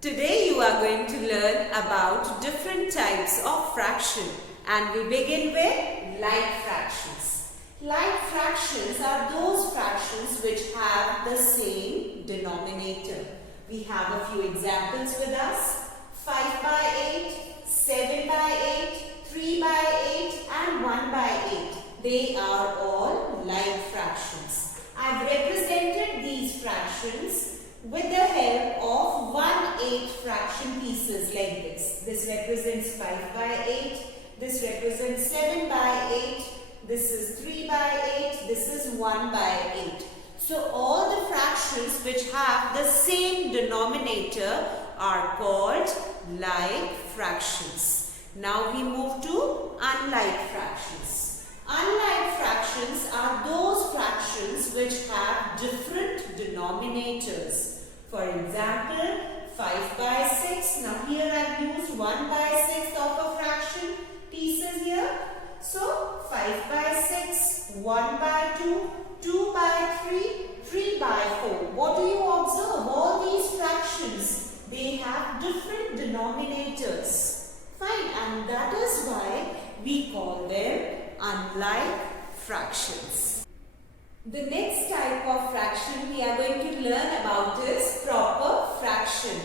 Today you are going to learn about different types of fraction, and we begin with like fractions. Like fractions are those fractions which have the same denominator. We have a few examples with us: 5 by 8, 7 by 8, 3 by 8 and 1 by 8. They are all like fractions. I have represented these fractions with the help of 1/8 fraction pieces like this. This represents 5 by 8, this represents 7 by 8, this is 3 by 8, this is 1 by 8. So all the fractions which have the same denominator are called like fractions. Now we move to unlike fractions. Unlike fractions are those fractions which have different denominators. For example, 5 by 6. Now here I have used 1 by 6 of a fraction pieces here. So 5 by 6, 1 by 2, 2 by 3, 3 by 4. What do you observe? All these fractions, they have different denominators. Fine, and that is why we call them unlike fractions. The next type of fraction we are going to learn about is proper fraction.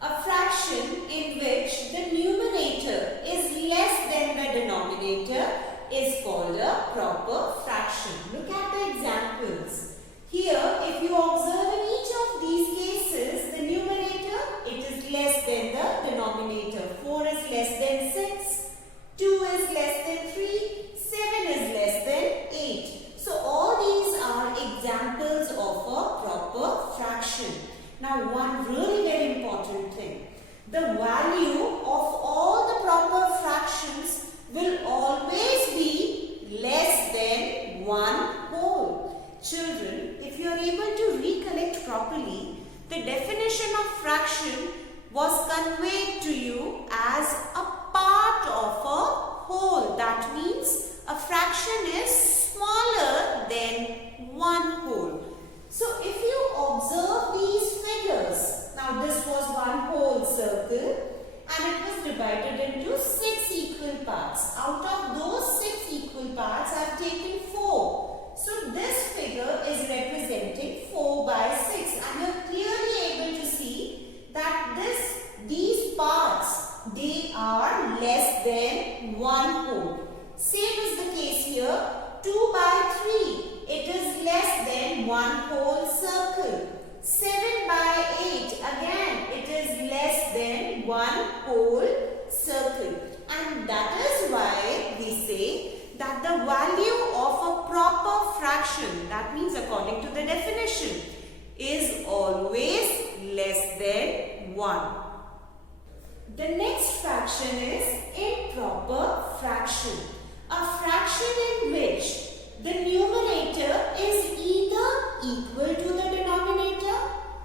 A fraction in which the numerator is less than the denominator is called a proper fraction. Look at the examples. Here, if you observe in each of these cases, the numerator, it is less than the denominator. 4 is less than 6, 2 is less than 3, 7 is less than 8. So all these are examples of a proper fraction. Now one really very important thing. The value of all the proper fractions will always be less than 1 whole. Children, if you are able to recollect properly, the definition of fraction was conveyed to you as a part of a whole. That means a fraction is smaller than 1 whole. So if you observe these figures, now this was 1 whole circle and it was divided into 6 equal parts. Out of those 6 equal parts, I have taken 4. So this figure is representing 4 by 6, and you are clearly able to see that these parts, they are less than 1 whole. Same is the case here. 2 by 3, it is less than 1 whole circle. 7 by 8, again it is less than 1 whole circle. And that is why we say that the value of a proper fraction, that means according to the definition, is always less than 1. The next fraction is improper fraction. A fraction in which the numerator is either equal to the denominator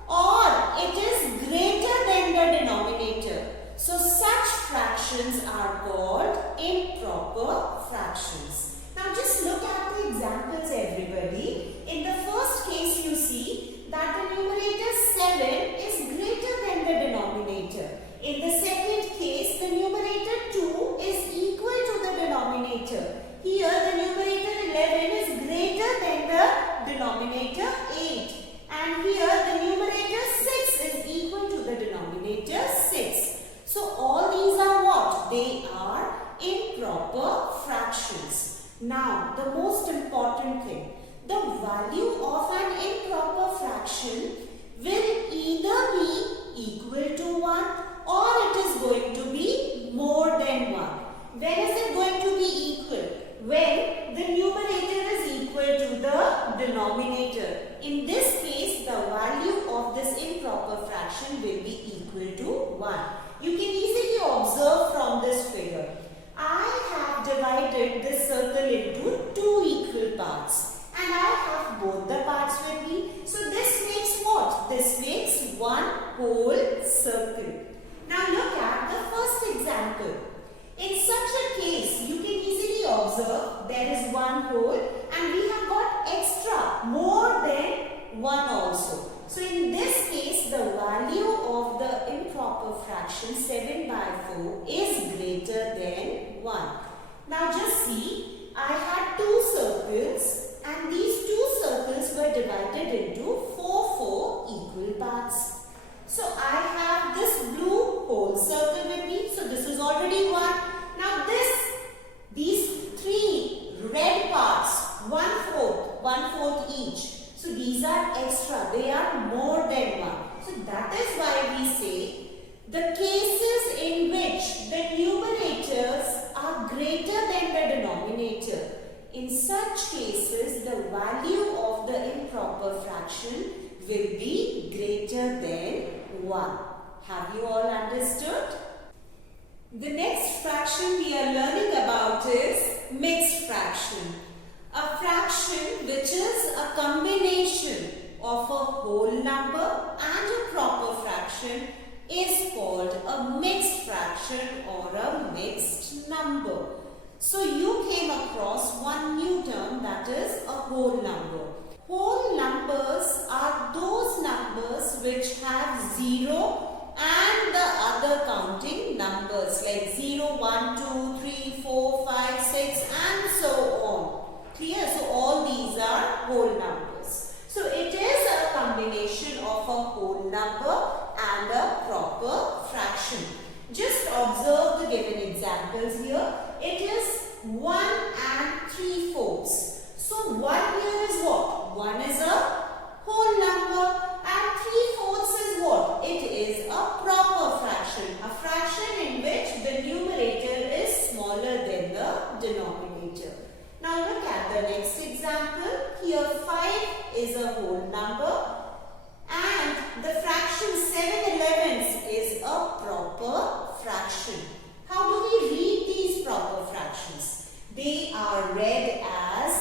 or it is greater than the denominator. So such fractions are called improper fractions. Now just look at the examples, everybody. In the first case you see that the numerator 7 is greater than the denominator. In the second case, the numerator 2 is equal to the denominator. Here the numerator 11 is greater than the denominator 8. And here the numerator 6 is equal to the denominator 6. So all these are what? They are improper fractions. Now the most important thing, the value of an improper fraction will either be equal to 1 or it is going to be more than 1. When is it going to be equal? When the numerator is equal to the denominator. In this case, the value of this improper fraction will be equal to 1. You can easily observe from this figure. I have divided this circle into 2 equal parts. And I have both the parts with me. So this makes what? This makes 1 whole circle. Now look at the first example. In such a case, you can easily observe there is 1 whole and we have got extra, more than 1 also. So in this case, the value of the improper fraction 7 by 4 is greater than 1. Now just see, I had two circles and these two circles were divided into 4 equal parts. So I have this blue whole circle with me. So this is already 1. Now these three red parts, 1/4 each. So these are extra. They are more than 1. So that is why we say the cases in which the numerators are greater than the denominator. In such cases, the value of the improper fraction will be greater than 1. Have you all understood? The next fraction we are learning about is mixed fraction. A fraction which is a combination of a whole number and a proper fraction is called a mixed fraction or a mixed number. So you came across one new term, that is a whole number. Whole numbers are those numbers which have 0 and the other counting numbers like 0, 1, 2, 3, 4, 5, 6 and so on. Clear? So all these are whole numbers. So it is a combination of a whole number and a proper fraction. Just observe the given examples here. It is 1 and 3/4. So 1 here is what? 1 is a whole number and 3/4 is what? It is a proper fraction. A fraction in which the numerator is smaller than the denominator. Now look at the next example. Here 5 is a whole number and the fraction 7/11 is a proper fraction. How do we read these proper fractions? They are read as,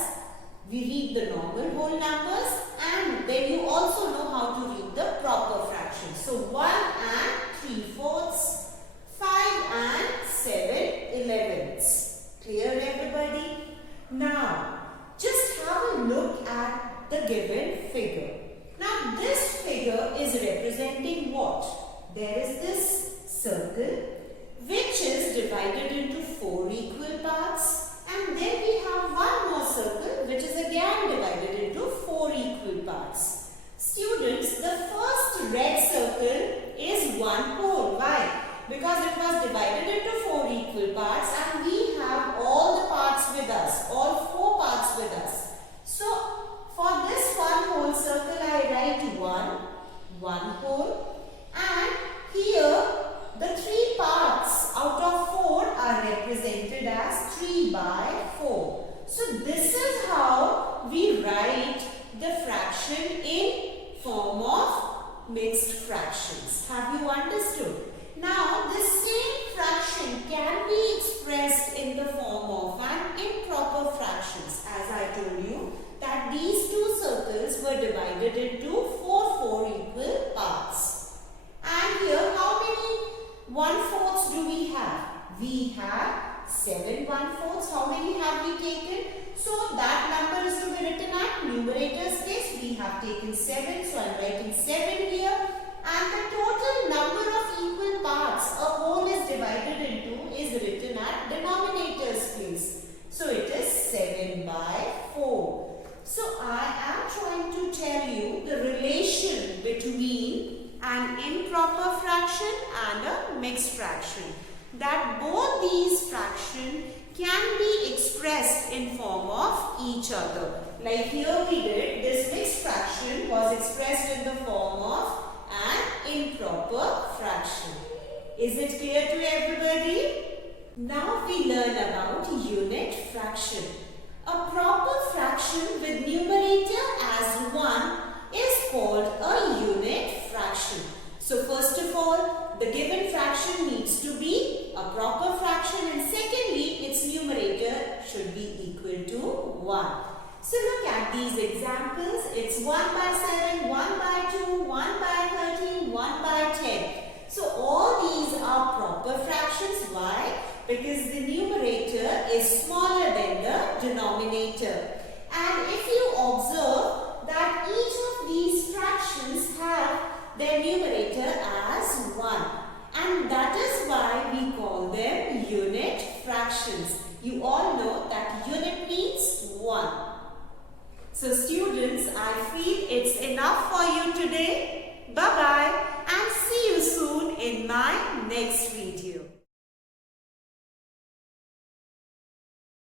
we read the normal whole numbers and then you also know how to read the proper fractions. So 1 and 3/4, 5 and 7/11. Clear everybody? Now just have a look at the given figure. Now this figure is representing what? There is this circle which is divided into 4 equal parts and then we have one more circle which is again divided into 4 equal parts. Students, the first red circle is one whole. Why? Because it was divided into 4 equal parts and we have all the parts with us, all 4 parts with us. So for this one whole circle I write 1 whole and here the 3 parts out of 4 are represented as 3 by 4. So this is how we write the fraction in form of mixed fractions. Have you understood? Now this same fraction can be expressed in the form of an improper fractions. As I told you that these two circles were divided into 4 equal parts. And here how many 1/4 do we have? We have 7 1/4. How many have we taken? So that number is to be written at numerator's place. We have taken 7. So I am writing 7 here. And the total number of equal parts a whole is divided into is written at denominator's place. So it is 7 by 4. So I am trying to tell you the relation between an improper fraction and a mixed fraction. That both these fractions can be expressed in form of each other. Like here we did, this mixed fraction was expressed in the form of an improper fraction. Is it clear to everybody? Now we learn about unit fraction. A proper fraction with numerator as 1 is called a unit fraction. So first of all, the given fraction needs to be a proper fraction and secondly, its numerator should be equal to 1. So look at these examples. It's 1 by 7, 1 by 2, 1 by 13, 1 by 10. So all these are proper fractions. Why? Because the numerator is smaller than the denominator. And if you observe that each of these fractions have their numerator as 1. And unit fractions. You all know that unit means 1. So students, I feel it's enough for you today. Bye-bye.